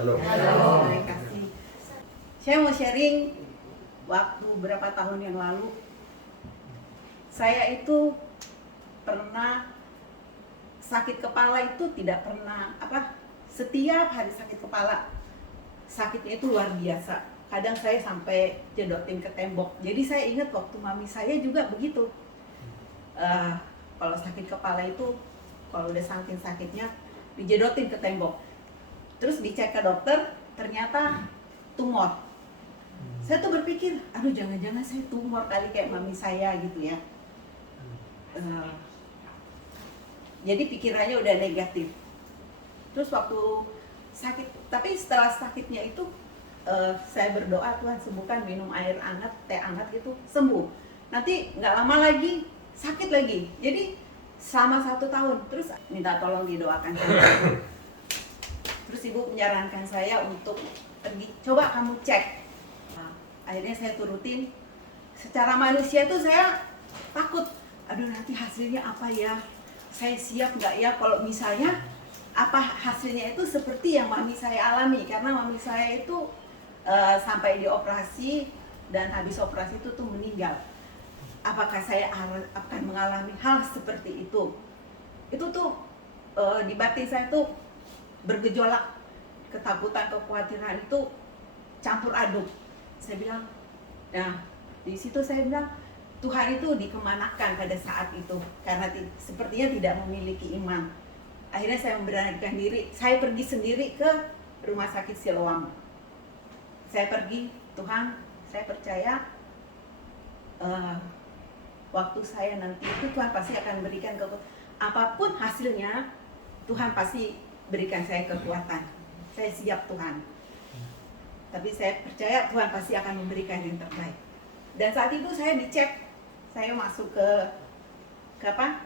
Shalom. Terima kasih. Saya mau sharing waktu berapa tahun yang lalu. Saya itu pernah sakit kepala itu tidak pernah setiap hari sakit kepala. Sakitnya itu luar biasa. Kadang saya sampai jedotin ke tembok. Jadi saya ingat waktu mami saya juga begitu. Kalau sakit kepala itu, kalau udah saking sakitnya, dijedotin ke tembok. Terus dicek ke dokter, ternyata tumor. Saya tuh berpikir, aduh jangan-jangan saya tumor kali kayak mami saya gitu ya. Jadi pikirannya udah negatif. Terus waktu sakit, tapi setelah sakitnya itu saya berdoa, Tuhan sembuhkan, minum air hangat, teh hangat gitu, sembuh. Nanti nggak lama lagi sakit lagi. Jadi selama 1 tahun terus minta tolong didoakan saya. Terus ibu menyarankan saya untuk pergi, coba kamu cek. Akhirnya saya turutin. Secara manusia tuh saya takut, aduh nanti hasilnya apa ya, saya siap nggak ya kalau misalnya apa hasilnya itu seperti yang mami saya alami. Karena mami saya itu sampai dioperasi dan habis operasi itu tuh meninggal. Apakah saya akan mengalami hal seperti itu? Itu tuh di batin saya tuh bergejolak, ketakutan, kekhawatiran itu campur aduk. Saya bilang, nah di situ saya bilang Tuhan itu dikemanakan pada saat itu karena sepertinya tidak memiliki iman. Akhirnya saya memberanikan diri, saya pergi sendiri ke rumah sakit Siloam. Saya pergi, Tuhan, saya percaya waktu saya nanti itu Tuhan pasti akan berikan apapun hasilnya, Tuhan pasti berikan saya kekuatan. Saya siap Tuhan. Tapi saya percaya Tuhan pasti akan memberikan yang terbaik. Dan saat itu saya dicek, saya masuk ke apa?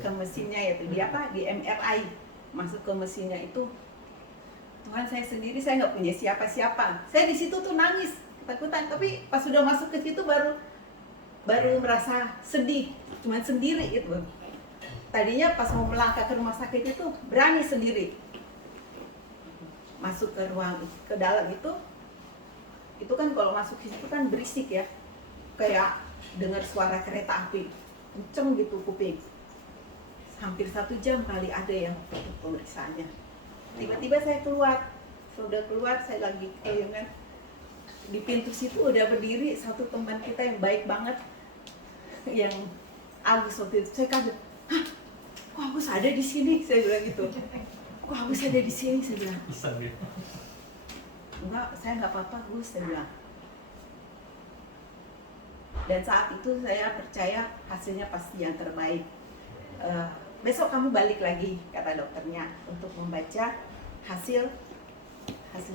Ke mesinnya yaitu di MRI. Masuk ke mesinnya itu, Tuhan saya sendiri, saya nggak punya siapa-siapa. Saya di situ tuh nangis, ketakutan. Tapi pas sudah masuk ke situ baru merasa sedih, cuman sendiri gitu. Tadinya pas mau melangkah ke rumah sakit itu berani sendiri masuk ke ruang ke dalam itu kan kalau masuk situ kan berisik ya, kayak dengar suara kereta api kenceng gitu kuping. Hampir 1 jam kali ada yang pemeriksaannya. Tiba-tiba saya keluar, sudah keluar saya lagi keliling di pintu situ udah berdiri satu teman kita yang baik banget, yang Agus waktu itu. Saya kaget, hah, kok Agus ada di sini? Saya bilang gitu. Kok Agus ada di sini? Saya bilang. Enggak, saya nggak apa-apa Gus, saya bilang. Dan saat itu saya percaya hasilnya pasti yang terbaik. Besok kamu balik lagi, kata dokternya, untuk membaca hasil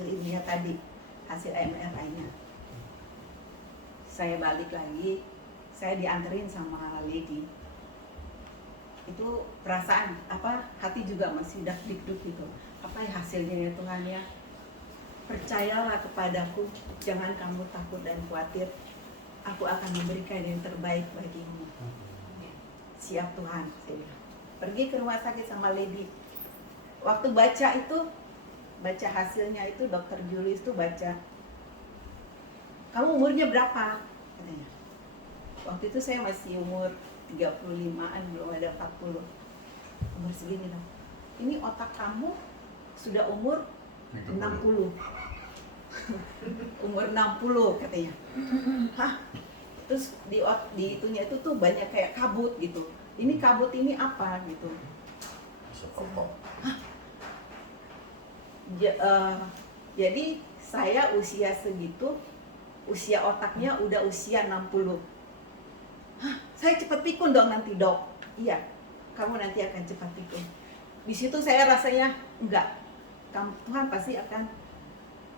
ininya tadi, hasil MRI-nya. Saya balik lagi, saya dianterin sama lady. Itu perasaan hati juga masih dak-dikduk gitu. Apa ya hasilnya ya Tuhan ya? Percayalah kepadaku, jangan kamu takut dan khawatir. Aku akan memberikan yang terbaik bagimu. Siap Tuhan, saya bilang. Pergi ke rumah sakit sama lady. Waktu baca hasilnya itu dokter Julius tuh baca, kamu umurnya berapa? Katanya. Waktu itu saya masih umur 35-an, belum ada 40. Umur segini dong. Ini otak kamu sudah umur 60. Umur 60 katanya. Hah? Terus di itunya itu tuh banyak kayak kabut gitu. Ini kabut ini apa gitu. Hah? Jadi saya usia segitu, usia otaknya udah usia 60. Hah, saya cepat pikun dong nanti dok. Iya, kamu nanti akan cepat pikun. Di situ saya rasanya enggak. Tuhan pasti akan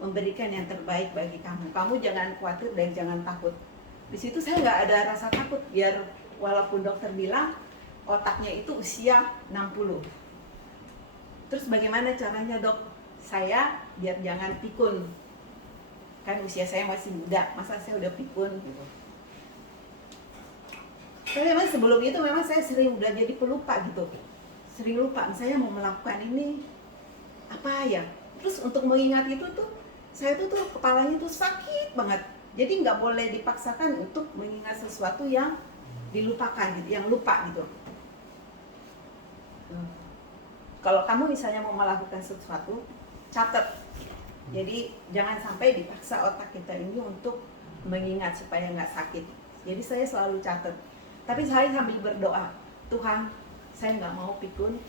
memberikan yang terbaik bagi kamu. Kamu jangan khawatir dan jangan takut. Di situ saya nggak ada rasa takut. Biar walaupun dokter bilang otaknya itu usia 60. Terus bagaimana caranya dok? Saya biar jangan pikun. Kan usia saya masih muda, masa saya udah pikun gitu. Tapi memang sebelum itu memang saya sering udah jadi pelupa gitu. Sering lupa, misalnya mau melakukan ini apa ya, Terus untuk mengingat itu tuh, saya tuh kepalanya tuh sakit banget. Jadi nggak boleh dipaksakan untuk mengingat sesuatu yang dilupakan gitu, yang lupa gitu. Kalau kamu misalnya mau melakukan sesuatu, catat. Jadi jangan sampai dipaksa otak kita ini untuk mengingat supaya nggak sakit. Jadi saya selalu catat. Tapi saya sambil berdoa, Tuhan, saya nggak mau pikun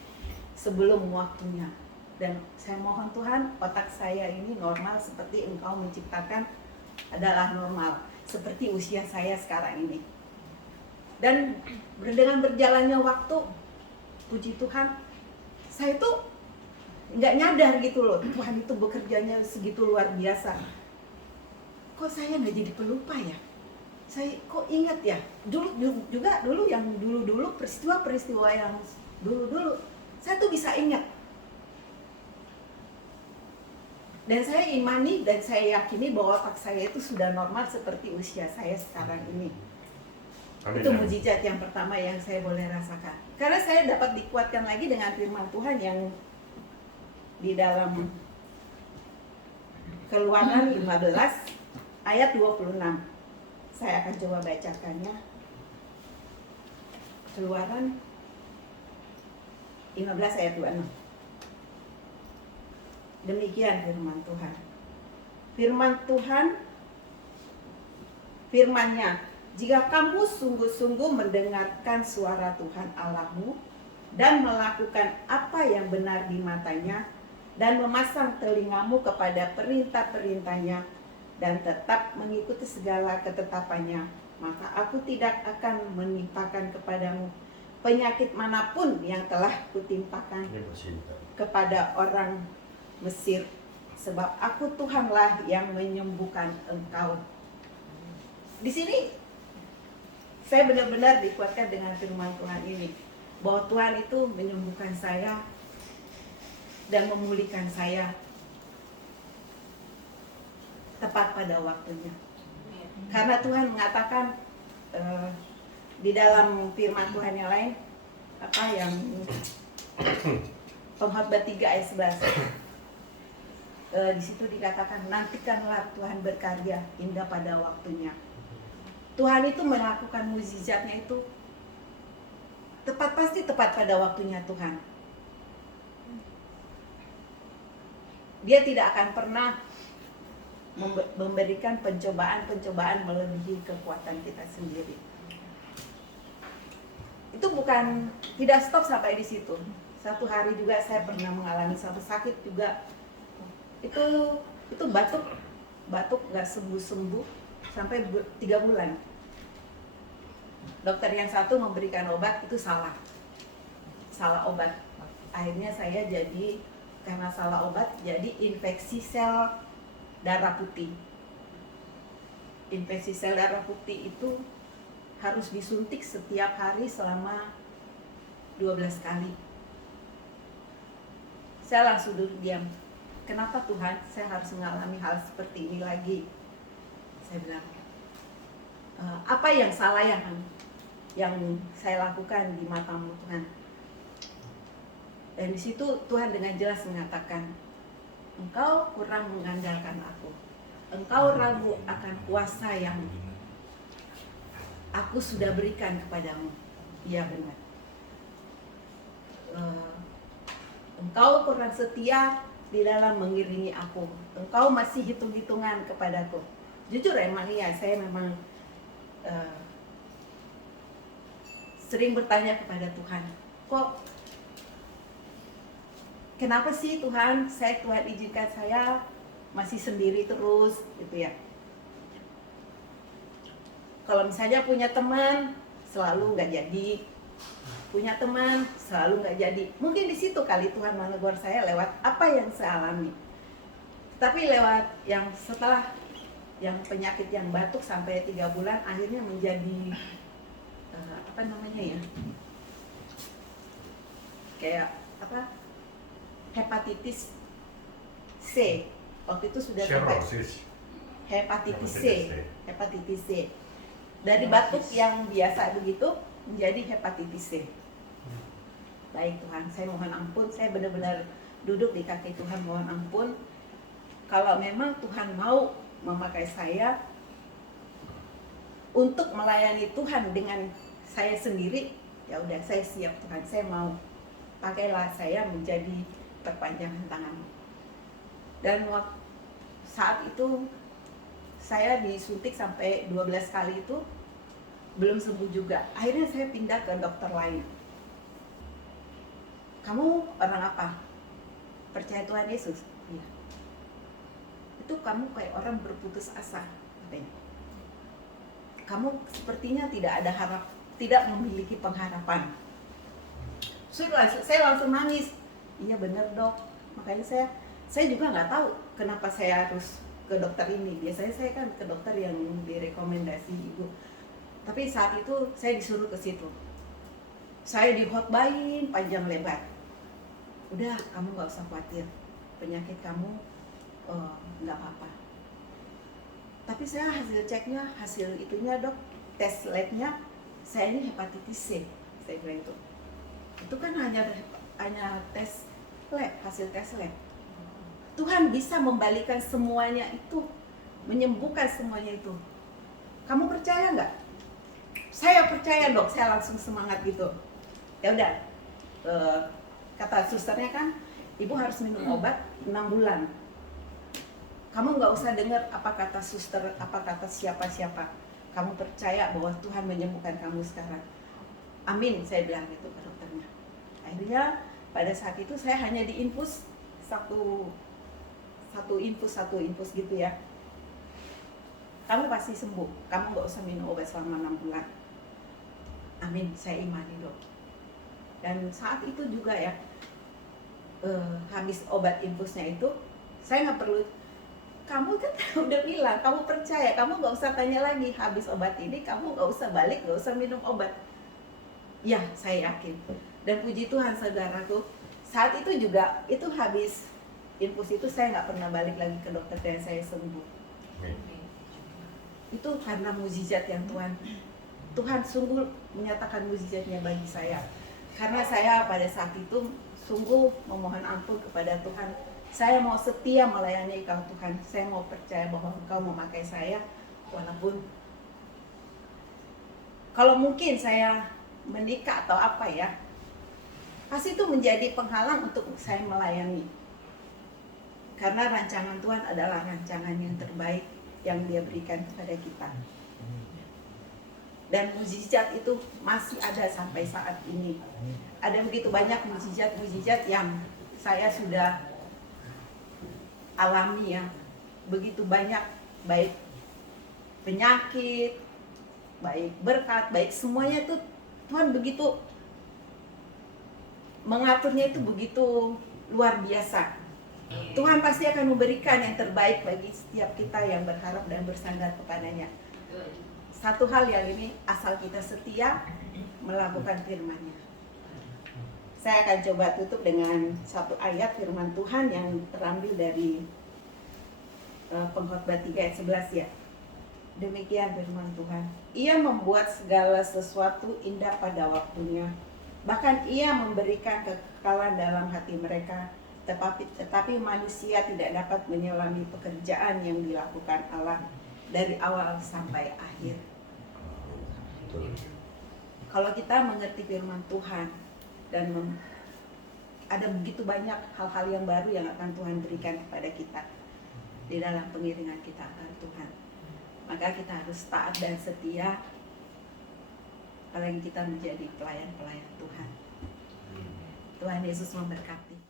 sebelum waktunya. Dan saya mohon Tuhan, otak saya ini normal seperti Engkau menciptakan adalah normal, seperti usia saya sekarang ini. Dan dengan berjalannya waktu, puji Tuhan, saya tuh nggak nyadar gitu loh, Tuhan itu bekerjanya segitu luar biasa. Kok saya nggak jadi pelupa ya? Saya kok ingat ya? Dulu yang dulu peristiwa-peristiwa yang dulu, saya tuh bisa ingat. Dan saya imani dan saya yakini bahwa otak saya itu sudah normal seperti usia saya sekarang ini. Amin. Itu mujizat yang pertama yang saya boleh rasakan. Karena saya dapat dikuatkan lagi dengan firman Tuhan yang di dalam Keluaran 15 ayat 26. Saya akan coba bacakannya. Keluaran 15 ayat 26. Demikian firman Tuhan. Firman-Nya, jika kamu sungguh-sungguh mendengarkan suara Tuhan Allahmu dan melakukan apa yang benar di matanya dan memasang telingamu kepada perintah-perintahnya dan tetap mengikuti segala ketetapannya, maka aku tidak akan menimpakan kepadamu penyakit manapun yang telah kutimpakan kepada orang Mesir, sebab aku Tuhanlah yang menyembuhkan engkau. Di sini saya benar-benar dikuatkan dengan firman Tuhan ini, bahwa Tuhan itu menyembuhkan saya dan memulihkan saya tepat pada waktunya. Karena Tuhan mengatakan di dalam firman Tuhan yang lain, apa yang Pengkhotbah 3 ayat 11. Di situ dikatakan, nantikanlah Tuhan berkarya hingga pada waktunya. Tuhan itu melakukan mukjizatnya itu pasti tepat pada waktunya Tuhan. Dia tidak akan pernah memberikan pencobaan melebihi kekuatan kita sendiri. Itu bukan tidak stop sampai di situ. Satu hari juga saya pernah mengalami satu sakit juga. Itu batuk nggak sembuh sampai 3 bulan. Dokter yang satu memberikan obat itu salah obat. Akhirnya saya jadi, karena salah obat, jadi infeksi sel darah putih. Infeksi sel darah putih itu harus disuntik setiap hari selama 12 kali. Saya langsung duduk diam. Kenapa Tuhan saya harus mengalami hal seperti ini lagi? Saya bilang, apa yang salah yang saya lakukan di matamu Tuhan? Dan di situ Tuhan dengan jelas mengatakan, engkau kurang mengandalkan aku. Engkau ragu akan kuasa yang aku sudah berikan kepadamu. Iya benar. Engkau kurang setia di dalam mengiringi aku. Engkau masih hitung-hitungan kepadaku. Jujur emang iya, saya memang sering bertanya kepada Tuhan, kenapa sih Tuhan izinkan saya masih sendiri terus gitu ya. Kalau misalnya punya teman selalu nggak jadi, punya teman selalu nggak jadi. Mungkin di situ kali Tuhan menegur saya lewat apa yang saya alami. Tapi lewat yang setelah yang penyakit yang batuk sampai 3 bulan, akhirnya menjadi kayak hepatitis C. Waktu itu sudah sampai hepatitis C. Dari batuk yang biasa begitu menjadi hepatitis C. Baik Tuhan, saya mohon ampun, saya benar-benar duduk di kaki Tuhan mohon ampun. Kalau memang Tuhan mau memakai saya untuk melayani Tuhan dengan saya sendiri, ya udah saya siap Tuhan, saya mau. Pakailah saya menjadi perpanjangan tangan. Dan saat itu saya disuntik sampai 12 kali itu belum sembuh juga. Akhirnya saya pindah ke dokter lain. Kamu orang apa? Percaya Tuhan Yesus? Iya. Itu kamu kayak orang berputus asa, katanya. Kamu sepertinya tidak ada harap, tidak memiliki pengharapan. Saya langsung nangis. Iya bener dok. Makanya saya juga nggak tahu kenapa saya harus ke dokter ini. Biasanya saya kan ke dokter yang direkomendasi ibu. Tapi saat itu saya disuruh ke situ. Saya dihotbain panjang lebar. Udah, kamu nggak usah khawatir. Penyakit kamu nggak apa-apa. Tapi saya hasil ceknya, hasil itunya dok, tes labnya, saya ini hepatitis C. Saya bilang itu. Itu kan hanya tes lab, hasil tes lab. Tuhan bisa membalikan semuanya itu, menyembuhkan semuanya itu. Kamu percaya nggak? Saya percaya dok, saya langsung semangat gitu. Ya udah, kata susternya kan, ibu harus minum obat 6 bulan. Kamu nggak usah dengar apa kata suster, apa kata siapa-siapa. Kamu percaya bahwa Tuhan menyembuhkan kamu sekarang. Amin, saya bilang gitu ke dokternya. Akhirnya pada saat itu saya hanya diinfus satu infus gitu ya. Kamu pasti sembuh, kamu nggak usah minum obat selama 6 bulan. Amin, saya imani dok. Dan saat itu juga ya, habis obat infusnya itu, saya nggak perlu, kamu kan udah bilang, kamu percaya, kamu nggak usah tanya lagi, habis obat ini kamu nggak usah balik, nggak usah minum obat. Ya, saya yakin. Dan puji Tuhan saudaraku, saat itu juga, itu habis infus itu saya nggak pernah balik lagi ke dokter dan saya sembuh. Itu karena mukjizat yang Tuhan sungguh menyatakan mukjizatnya bagi saya. Karena saya pada saat itu sungguh memohon ampun kepada Tuhan. Saya mau setia melayani Engkau Tuhan. Saya mau percaya bahwa Engkau memakai saya walaupun kalau mungkin saya menikah atau apa ya, pasti itu menjadi penghalang untuk saya melayani. Karena rancangan Tuhan adalah rancangan yang terbaik yang Dia berikan kepada kita. Dan mukjizat itu masih ada sampai saat ini. Ada begitu banyak mukjizat yang saya sudah alami ya. Begitu banyak, baik penyakit, baik berkat, baik semuanya itu Tuhan begitu mengaturnya itu begitu luar biasa. Tuhan pasti akan memberikan yang terbaik bagi setiap kita yang berharap dan bersandar kepadanya. Satu hal yang ini, asal kita setia melakukan firman-Nya. Saya akan coba tutup dengan satu ayat firman Tuhan yang terambil dari Pengkhotbah 3 ayat 11 ya. Demikian firman Tuhan. Ia membuat segala sesuatu indah pada waktunya. Bahkan Ia memberikan kekekalan dalam hati mereka. Tetapi manusia tidak dapat menyelami pekerjaan yang dilakukan Allah dari awal sampai akhir. Kalau kita mengerti firman Tuhan dan ada begitu banyak hal-hal yang baru yang akan Tuhan berikan kepada kita di dalam pengiringan kita akan Tuhan, maka kita harus taat dan setia, apalagi kita menjadi pelayan-pelayan Tuhan. Tuhan Yesus memberkati.